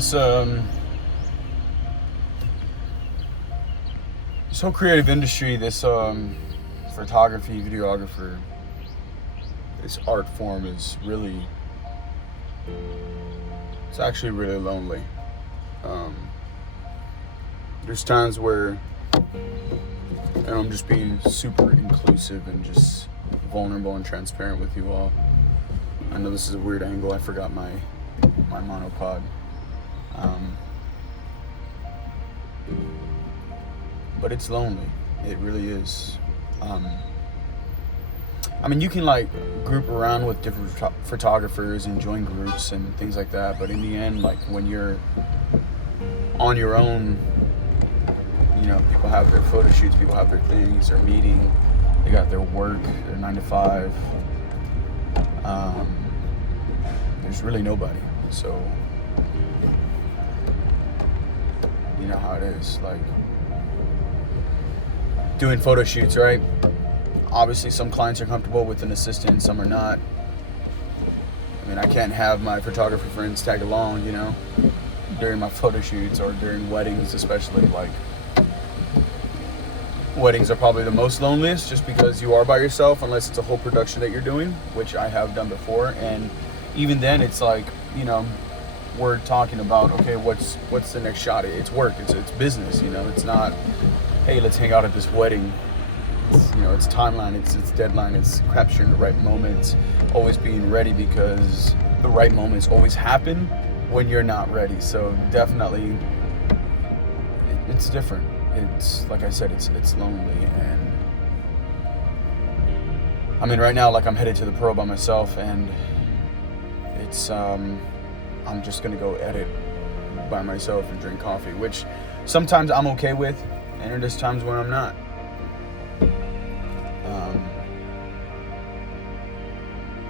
this this whole creative industry, this photography, videographer, this art form is really, it's actually really lonely. There's times where, and I'm just being super inclusive and just vulnerable and transparent with you all. I know this is a weird angle. I forgot my monopod. But it's lonely. It really is. I mean, you can like group around with different photographers and join groups and things like that. But in the end, like when you're on your own, you know, people have their photo shoots, people have their things, they're meeting, they got their work, their 9 to 5. There's really nobody. So, you know how it is. Like, doing photo shoots, right? Obviously, some clients are comfortable with an assistant, some are not. I mean, I can't have my photographer friends tag along, you know, during my photo shoots or during weddings, especially. Like, weddings are probably the most loneliest just because you are by yourself, unless it's a whole production that you're doing, which I have done before. And even then, it's like, you know, we're talking about, okay, what's the next shot? It's work, it's business, you know. It's not, hey, let's hang out at this wedding. It's, you know, it's timeline, it's deadline, it's capturing the right moments, always being ready, because the right moments always happen when you're not ready. So definitely, it's different. It's like I said, it's lonely. And I mean, right now, like, I'm headed to the Pro by myself, and it's I'm just gonna go edit by myself and drink coffee, which sometimes I'm okay with, and there's times when I'm not.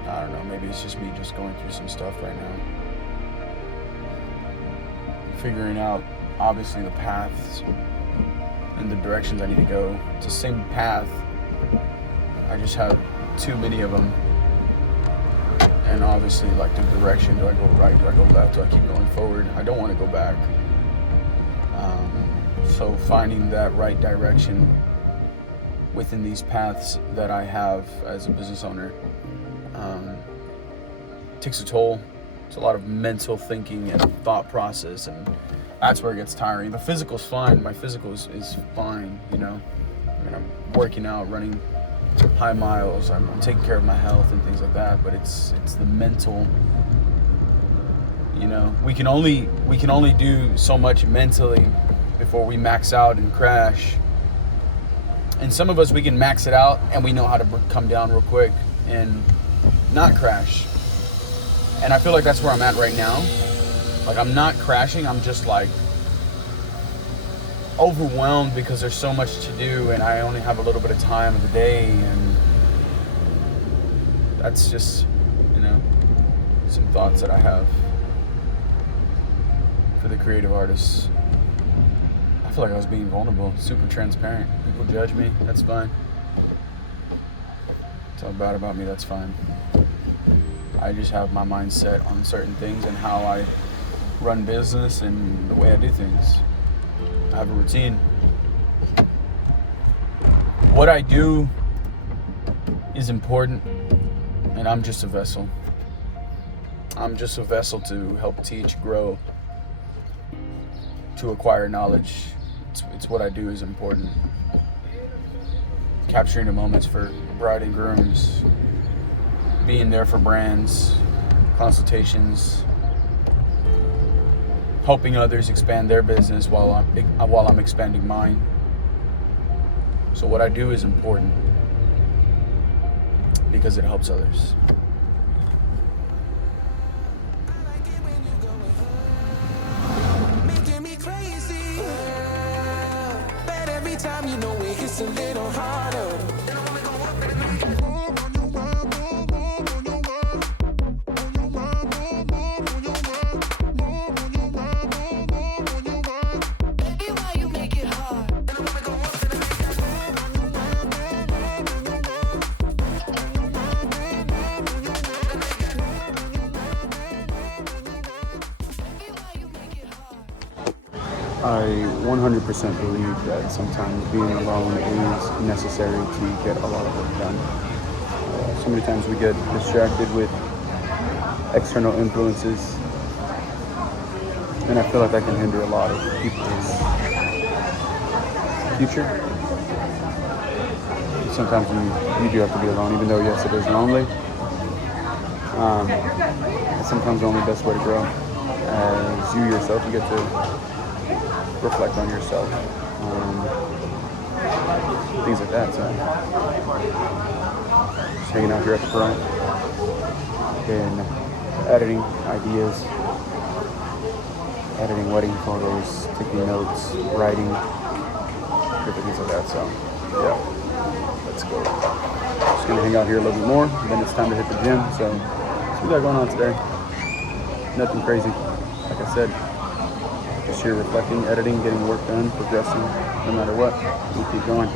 I don't know, maybe it's just me just going through some stuff right now. Figuring out, obviously, the paths and the directions I need to go. It's the same path. I just have too many of them. And obviously, like, the direction, do I go right, do I go left, do I keep going forward? I don't want to go back. So finding that right direction within these paths that I have as a business owner takes a toll. It's a lot of mental thinking and thought process, and that's where it gets tiring. The physical's fine. My physical is fine, you know. I mean, I'm working out, running high miles, I'm taking care of my health and things like that, but it's the mental, you know. We can only do so much mentally before we max out and crash. And some of us, we can max it out and we know how to come down real quick and not crash. And I feel like that's where I'm at right now. Like, I'm not crashing, I'm just like overwhelmed because there's so much to do and I only have a little bit of time of the day, and that's just, you know, some thoughts that I have for the creative artists. I feel like I was being vulnerable, super transparent. People judge me, that's fine. Talk bad about me, that's fine. I just have my mind set on certain things and how I run business and the way I do things. I have a routine. What I do is important, and I'm just a vessel. I'm just a vessel to help teach, grow, to acquire knowledge. It's what I do is important. Capturing the moments for bride and grooms, being there for brands, consultations, helping others expand their business while I'm expanding mine. So what I do is important because it helps others. Making me crazy, but every time, you know, it hits a little harder. I 100% believe that sometimes being alone is necessary to get a lot of work done. So many times we get distracted with external influences, and I feel like that can hinder a lot of people's future. Sometimes you do have to be alone, even though yes, it is lonely. It's sometimes the only best way to grow. As you yourself, you get to reflect on yourself, things like that. So just hanging out here at the front and editing ideas, editing wedding photos, taking notes, writing, different things like that. So yeah, let's go. Just gonna hang out here a little bit more, then it's time to hit the gym. So what we got going on today? Nothing crazy. Like I said, just here reflecting, editing, getting work done, progressing, no matter what. We'll keep going.